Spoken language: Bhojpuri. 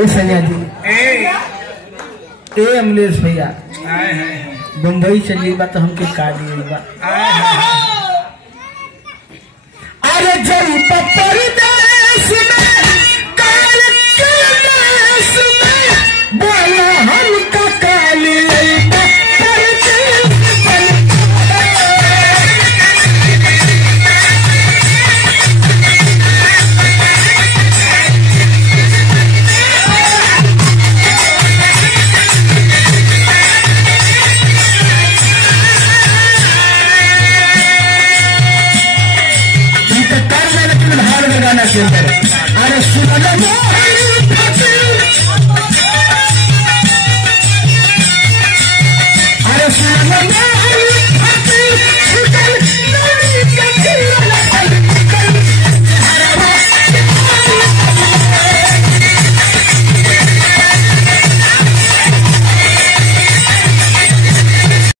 ए सैया जी ए अमलेश भैया बम्बई चलिए बा तो हमके का दिए बा अरे जई पपरी